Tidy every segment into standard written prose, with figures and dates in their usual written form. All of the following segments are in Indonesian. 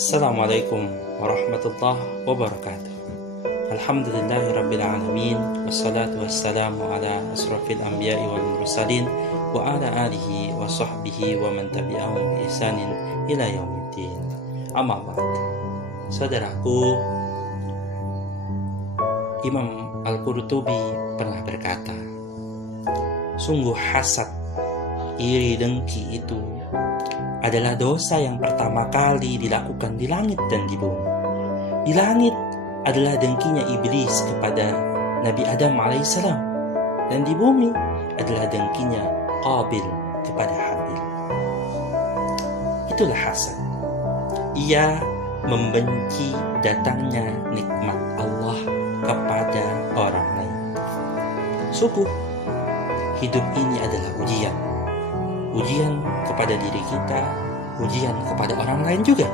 Assalamualaikum warahmatullahi wabarakatuh. Alhamdulillahi alamin, wassalatu wassalamu ala asrafil anbiya'i wal mursalin wa ala alihi wa sahbihi wa man tabi'ahum bi ihsanin ila yaumiddin. Amma ba'd. Saudaraku, Imam Al-Qurtubi pernah berkata, sungguh hasad, iri, dengki itu adalah dosa yang pertama kali dilakukan di langit dan di bumi. Di langit adalah dengkinya iblis kepada Nabi Adam alaihissalam, dan di bumi adalah dengkinya Qabil kepada Habil. Itulah hasad. Ia membenci datangnya nikmat Allah kepada orang lain. Sungguh, hidup ini adalah ujian. Ujian kepada diri kita, ujian kepada orang lain juga.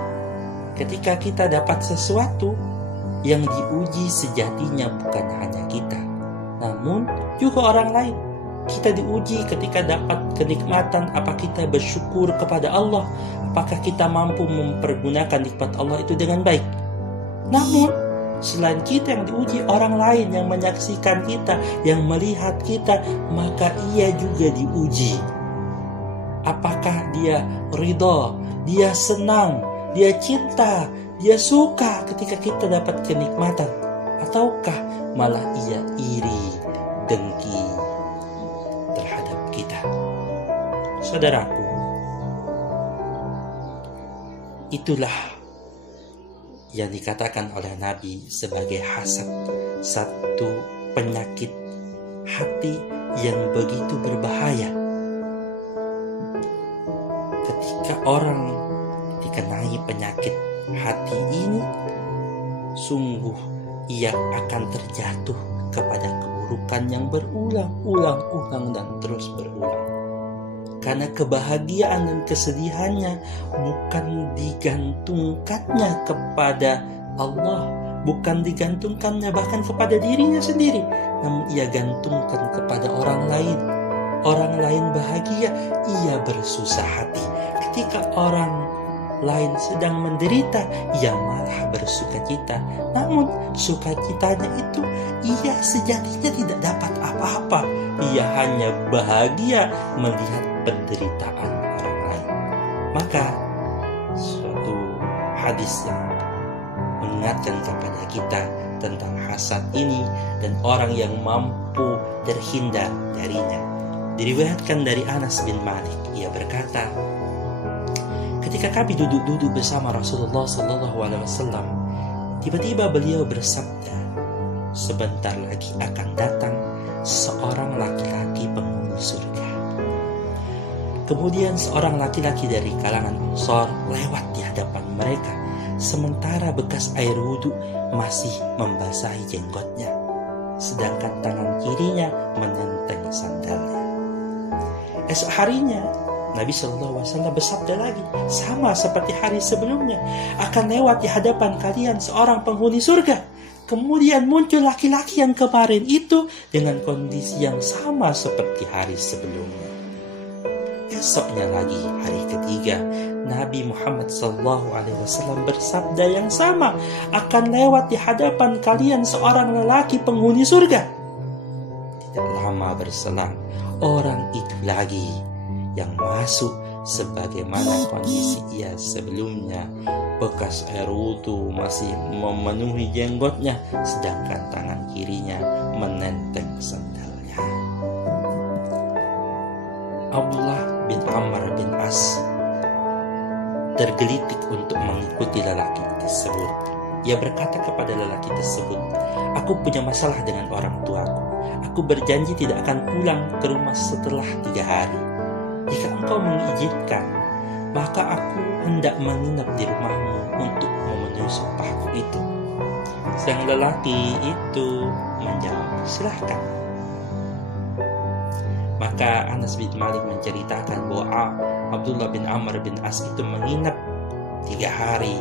Ketika kita dapat sesuatu, yang diuji sejatinya bukan hanya kita, namun juga orang lain. Kita diuji ketika dapat kenikmatan, apa kita bersyukur kepada Allah, apakah kita mampu mempergunakan nikmat Allah itu dengan baik. Namun, selain kita yang diuji, orang lain yang menyaksikan kita, yang melihat kita, maka ia juga diuji. Apakah dia ridha, dia senang, dia cinta, dia suka ketika kita dapat kenikmatan, ataukah malah ia iri, dengki terhadap kita? Saudaraku, itulah yang dikatakan oleh Nabi sebagai hasad, satu penyakit hati yang begitu berbahaya. Ketika orang dikenai penyakit hati ini, sungguh ia akan terjatuh kepada keburukan yang berulang-ulang dan terus berulang. Karena kebahagiaan dan kesedihannya bukan digantungkannya kepada Allah, bukan digantungkannya bahkan kepada dirinya sendiri, namun ia gantungkan kepada orang lain. Orang lain bahagia, ia bersusah hati. Ketika orang lain sedang menderita, ia malah bersukacita. Namun sukacitanya itu ia sejatinya tidak dapat apa-apa. Ia hanya bahagia melihat penderitaan orang lain. Maka suatu hadis yang mengingatkan kepada kita tentang hasad ini dan orang yang mampu terhindar darinya. Diriwayatkan dari Anas bin Malik, ia berkata, ketika kami duduk bersama Rasulullah SAW, tiba-tiba beliau bersabda, sebentar lagi akan datang seorang laki-laki penghuni surga. Kemudian seorang laki-laki dari kalangan Ansar lewat di hadapan mereka, sementara bekas air wudhu masih membasahi jenggotnya, sedangkan tangan kirinya menenteng sandalnya. Esok harinya Nabi SAW bersabda lagi, sama seperti hari sebelumnya, akan lewat di hadapan kalian seorang penghuni surga. Kemudian muncul laki-laki yang kemarin itu dengan kondisi yang sama seperti hari sebelumnya. Esoknya lagi, hari ketiga, Nabi Muhammad SAW bersabda yang sama, akan lewat di hadapan kalian seorang lelaki penghuni surga. Tidak lama berselang, orang itu lagi yang masuk sebagaimana kondisi ia sebelumnya. Bekas air wudhu masih memenuhi jenggotnya, sedangkan tangan kirinya menenteng sandalnya. Abdullah bin Amr bin As tergelitik untuk mengikuti lelaki tersebut. Ia berkata kepada lelaki tersebut, aku punya masalah dengan orang tuaku. Aku berjanji tidak akan pulang ke rumah setelah 3 hari. Jika engkau mengizinkan, maka aku hendak menginap di rumahmu untuk memenuhi sumpahku itu. Sang lelaki itu menjawab, silahkan. Maka Anas bin Malik menceritakan bahwa Abdullah bin Amr bin As itu menginap 3 hari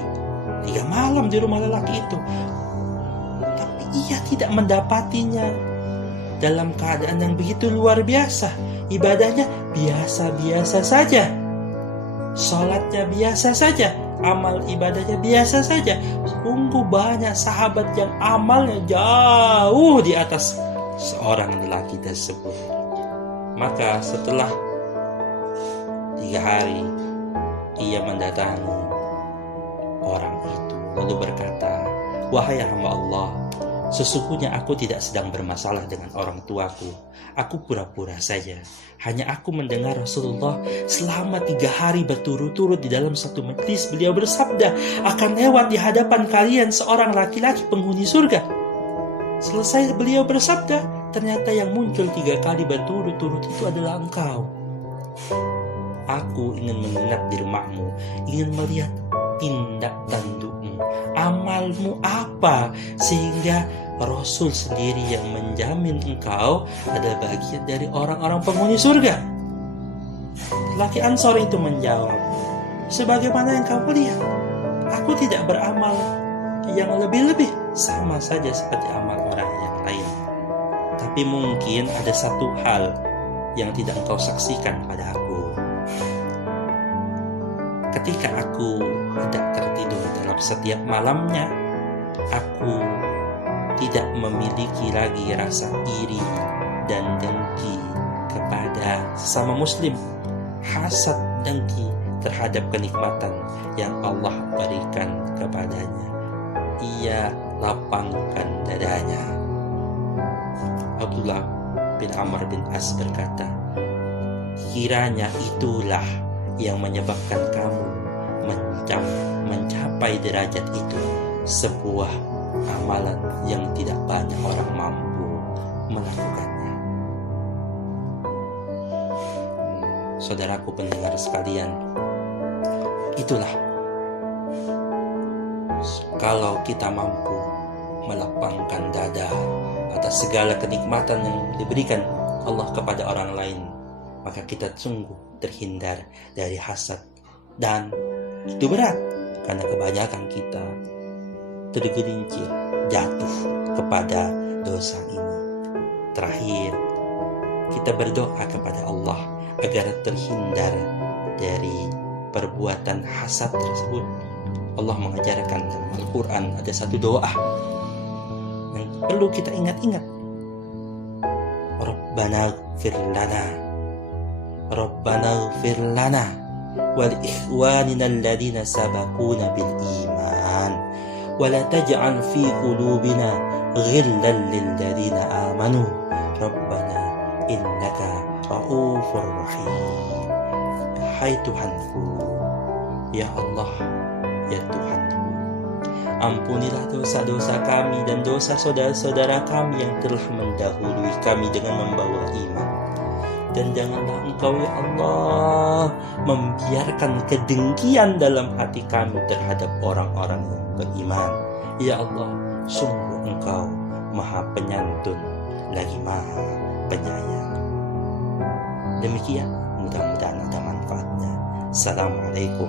3 malam di rumah lelaki itu. Tapi ia tidak mendapatinya dalam keadaan yang begitu luar biasa. Ibadahnya biasa-biasa saja, sholatnya biasa saja, amal ibadahnya biasa saja. Sungguh banyak sahabat yang amalnya jauh di atas seorang lelaki tersebut. Maka setelah 3 hari ia mendatangi orang itu lalu berkata, "Wahai hamba Allah, sesungguhnya aku tidak sedang bermasalah dengan orang tuaku. Aku pura-pura saja. Hanya aku mendengar Rasulullah selama 3 hari berturut-turut di dalam satu majlis beliau bersabda, akan lewat di hadapan kalian seorang laki-laki penghuni surga. Selesai beliau bersabda, ternyata yang muncul 3 kali berturut-turut itu adalah engkau. Aku ingin menginap di rumahmu, ingin melihat tindak tandukmu, amalmu apa, sehingga Rasul sendiri yang menjamin engkau adalah bagian dari orang-orang penghuni surga." Laki Ansor itu menjawab, "Sebagaimana yang kamu lihat, aku tidak beramal yang lebih-lebih, sama saja seperti amal orang yang lain. Tapi mungkin ada satu hal yang tidak engkau saksikan pada aku. Ketika aku hendak tertidur dalam setiap malamnya, aku tidak memiliki lagi rasa iri dan dengki kepada sesama muslim, hasad dengki terhadap kenikmatan yang Allah berikan kepadanya. Ia lapangkan dadanya." Abdullah bin Amr bin As berkata, "Kiranya itulah yang menyebabkan kamu mencapai derajat itu, sebuah amalan yang tidak banyak orang mampu melakukannya." Saudaraku pendengar sekalian, itulah kalau kita mampu melapangkan dada atas segala kenikmatan yang diberikan Allah kepada orang lain, maka kita sungguh terhindar dari hasad. Dan itu berat karena kebanyakan kita tergelincir jatuh kepada dosa ini. Terakhir, kita berdoa kepada Allah agar terhindar dari perbuatan hasad tersebut. Allah mengajarkan dalam Al-Quran ada satu doa yang perlu kita ingat-ingat. Rabbana ighfir lana wal ikhwanina alladhina sabaquna bil iman wa la taj'al fi qulubina ghillan lil ladzina amanu rabbana innaka raufur rahim. Hai Tuhanku, ya Allah, ya Tuhanku, ampunilah dosa-dosa kami dan dosa saudara-saudara kami yang telah mendahului kami dengan membawa iman. Dan janganlah Engkau, ya Allah, membiarkan kedengkian dalam hati kami terhadap orang-orang yang beriman. Ya Allah, sungguh Engkau Maha Penyantun lagi Maha Penyayang. Demikian, mudah-mudahan ada manfaatnya. Assalamualaikum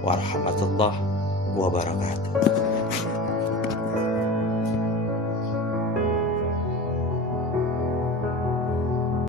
warahmatullahi wabarakatuh.